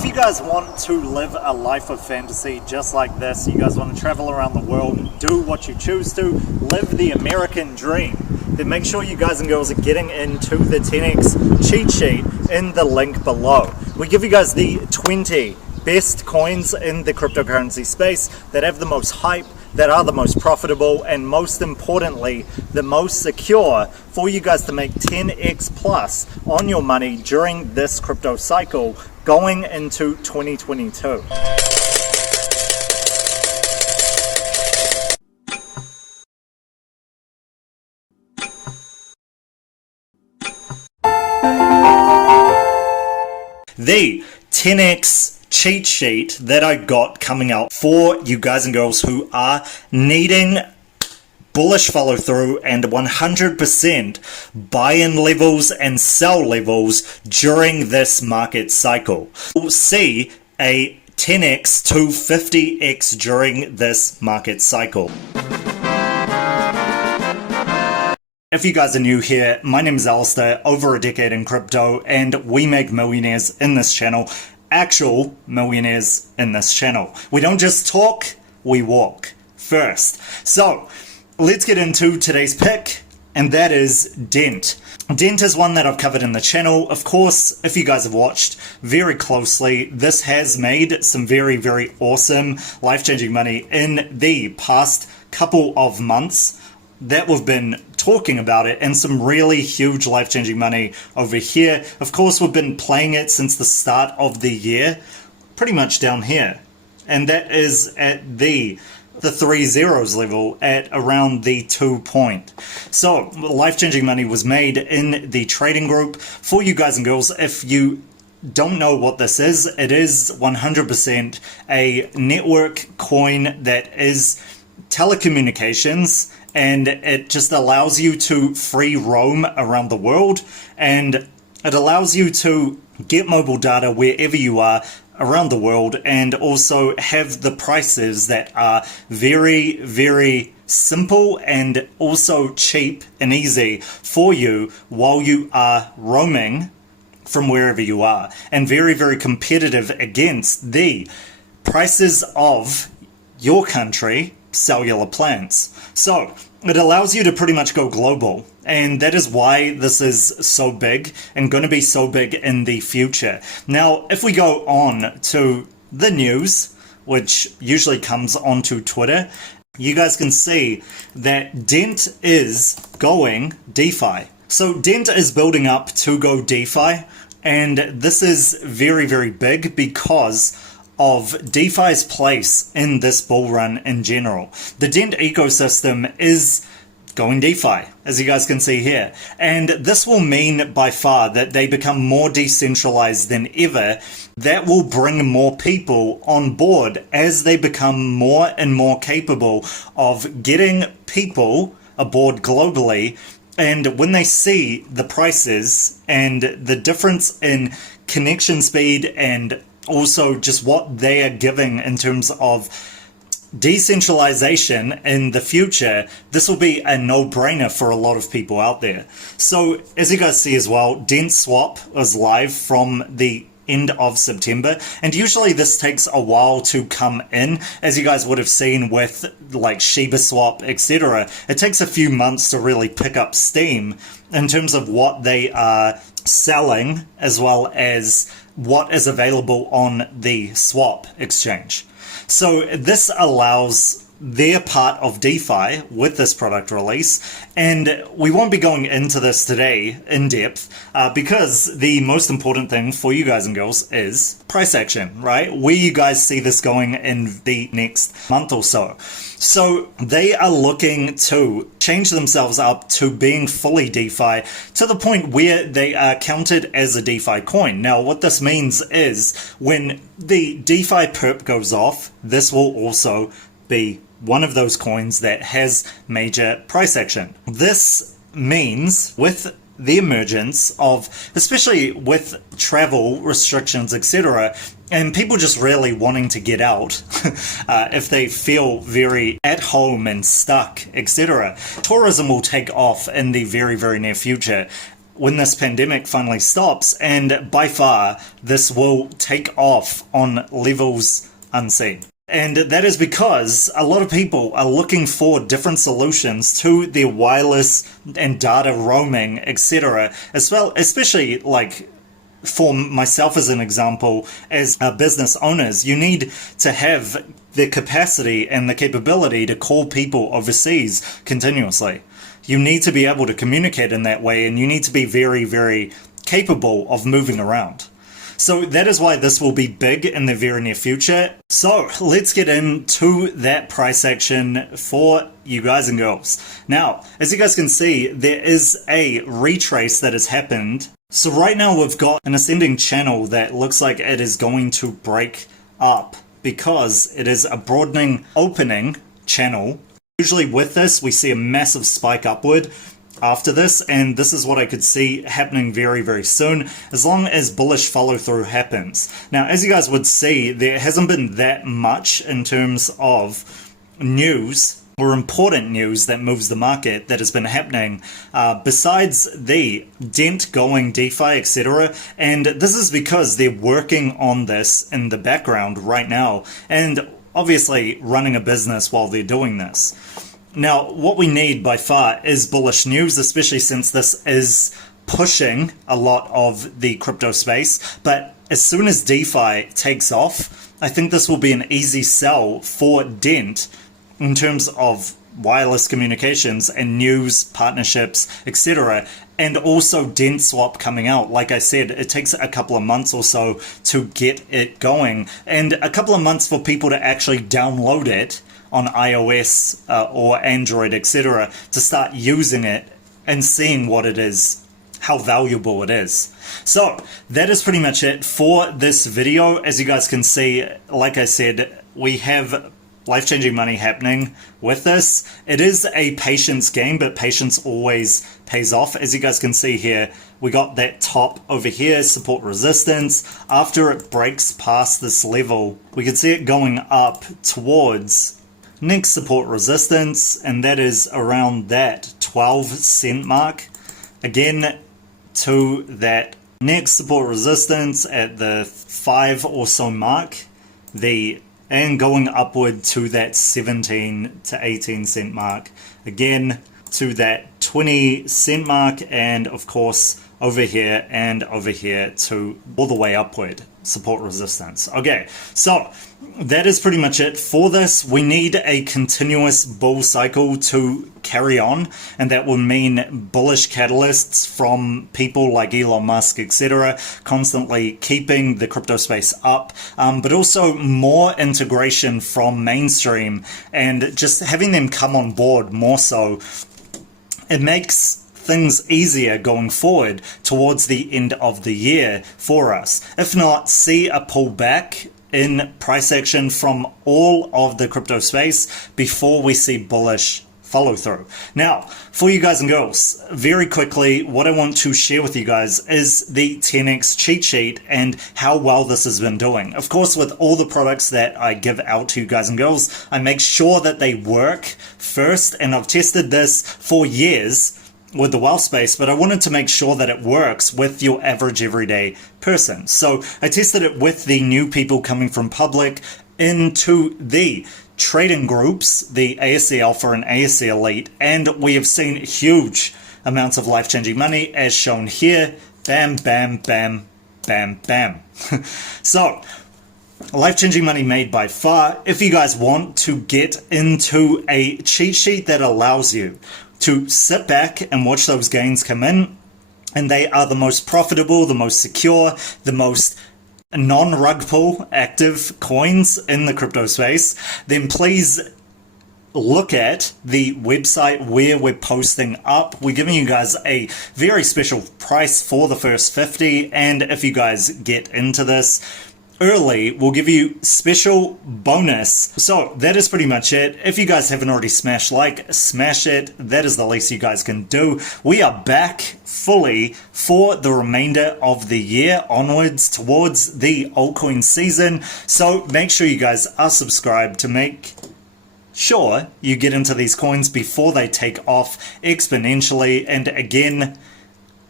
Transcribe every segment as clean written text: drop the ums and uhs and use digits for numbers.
If you guys want to live a life of fantasy just like this, you guys want to travel around the world and do what you choose to, live the American dream, then make sure you guys and girls are getting into the 10x cheat sheet in the link below. We give you guys the 20 best coins in the cryptocurrency space that have the most hype, that are the most profitable, and most importantly, the most secure for you guys to make 10x plus on your money during this crypto cycle going into 2022. The 10x cheat sheet that I got coming out for you guys and girls who are needing bullish follow through and 100% buy-in levels and sell levels during this market cycle. We'll see a 10x to 50x during this market cycle. If you guys are new here, my name is Alistair, over a decade in crypto, and we make millionaires in this channel. Actual millionaires in this channel. We don't just talk, we walk first. So let's get into today's pick, and that is Dent. Dent is one that I've covered in the channel. Of course, if you guys have watched very closely, this has made some very, very awesome, life-changing money in the past couple of months that we've been talking about it, and some really huge life-changing money over here. Of course, we've been playing it since the start of the year, pretty much down here, and that is at the 3 zeros level at around the 2 point. So life-changing money was made in the trading group. For you guys and girls, if you don't know what this is, it is 100% a network coin that is telecommunications, and it just allows you to free roam around the world, and it allows you to get mobile data wherever you are around the world, and also have the prices that are very, very simple and also cheap and easy for you while you are roaming from wherever you are, and very, very competitive against the prices of your country cellular plans. So it allows you to pretty much go global, and that is why this is so big and going to be so big in the future. Now, if we go on to the news, which usually comes onto Twitter, you guys can see that Dent is going DeFi. So Dent is building up to go DeFi, and this is very, very big because of DeFi's place in this bull run in general. The Dent ecosystem is going DeFi, as you guys can see here, and this will mean by far that they become more decentralized than ever. That will bring more people on board as they become more and more capable of getting people aboard globally. And when they see the prices and the difference in connection speed and also just what they are giving in terms of decentralization in the future, this will be a no-brainer for a lot of people out there. So as you guys see as well, Dent Swap was live from the end of September, and usually this takes a while to come in, as you guys would have seen with like Shiba Swap, etc. It takes a few months to really pick up steam in terms of what they are selling, as well as what is available on the swap exchange. So this allows their part of DeFi with this product release, and we won't be going into this today in depth because the most important thing for you guys and girls is price action, right? Where you guys see this going in the next month or so. So they are looking to change themselves up to being fully DeFi to the point where they are counted as a DeFi coin. Now, what this means is when the DeFi perp goes off, this will also be one of those coins that has major price action. This means with the emergence of, especially with travel restrictions, etc., and people just really wanting to get out if they feel very at home and stuck, etc., tourism will take off in the very, very near future. when this pandemic finally stops, and by far this will take off on levels unseen. And that is because a lot of people are looking for different solutions to their wireless and data roaming, etc. as well, especially like for myself as an example, as business owners, you need to have the capacity and the capability to call people overseas continuously. You need to be able to communicate in that way, and you need to be very, very capable of moving around. So that is why this will be big in the very near future. So let's get into that price action for you guys and girls. Now, as you guys can see, there is a retrace that has happened. So right now we've got an ascending channel that looks like it is going to break up because it is a broadening opening channel. Usually with this, we see a massive spike upward after this, and this is what I could see happening very, very soon, as long as bullish follow-through happens. Now, as you guys would see, there hasn't been that much in terms of news or important news that moves the market that has been happening besides the Dent going DeFi, etc. And this is because they're working on this in the background right now, and obviously running a business while they're doing this. Now, what we need by far is bullish news, especially since this is pushing a lot of the crypto space. But as soon as DeFi takes off, I think this will be an easy sell for Dent in terms of wireless communications and news, partnerships, etc. And also Dent Swap coming out. Like I said, it takes a couple of months or so to get it going, and a couple of months for people to actually download it on iOS or Android, etc., to start using it and seeing what it is, how valuable it is. So that is pretty much it for this video. As you guys can see, like I said, we have life-changing money happening with this. It is a patience game, but patience always pays off. As you guys can see here, we got that top over here, support resistance. After it breaks past this level, we can see it going up towards next support resistance, and that is around that 12-cent mark. Again, to that next support resistance at the 5 or so mark, and going upward to that 17 to 18 cent mark, again to that 20 cent mark, and of course over here and over here to all the way upward support resistance. Okay, so that is pretty much it for this. We need a continuous bull cycle to carry on, and that will mean bullish catalysts from people like Elon Musk, etc., constantly keeping the crypto space up, but also more integration from mainstream and just having them come on board more so. It makes things easier going forward towards the end of the year for us. If not, see a pullback in price action from all of the crypto space before we see bullish follow through. Now, for you guys and girls, very quickly, what I want to share with you guys is the 10x cheat sheet and how well this has been doing. Of course, with all the products that I give out to you guys and girls, I make sure that they work first, and I've tested this for years with the wealth space, but I wanted to make sure that it works with your average everyday person. So I tested it with the new people coming from public into the trading groups, the ASC Alpha and ASC Elite, and we have seen huge amounts of life-changing money as shown here. Bam, bam, bam, bam, bam. So life-changing money made by far. If you guys want to get into a cheat sheet that allows you to sit back and watch those gains come in, and they are the most profitable, the most secure, the most non-rug pull active coins in the crypto space, then please look at the website where we're posting up. We're giving you guys a very special price for the first 50, and if you guys get into this early, we'll give you special bonus. So that is pretty much it. If you guys haven't already smashed like, smash it. That is the least you guys can do. We are back fully for the remainder of the year onwards towards the altcoin season. So make sure you guys are subscribed to make sure you get into these coins before they take off exponentially. And again,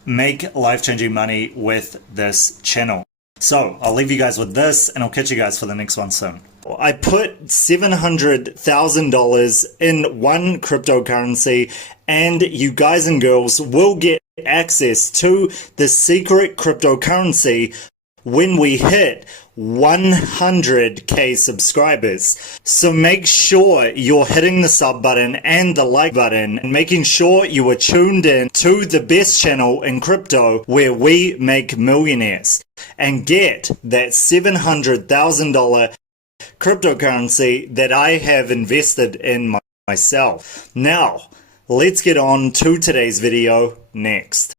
make life-changing money with this channel. So I'll leave you guys with this, and I'll catch you guys for the next one soon. I put $700,000 in one cryptocurrency, and you guys and girls will get access to the secret cryptocurrency when we hit 100k subscribers. So make sure you're hitting the sub button and the like button, and making sure you are tuned in to the best channel in crypto where we make millionaires, and get that $700,000 cryptocurrency that I have invested in myself. Now, let's get on to today's video next.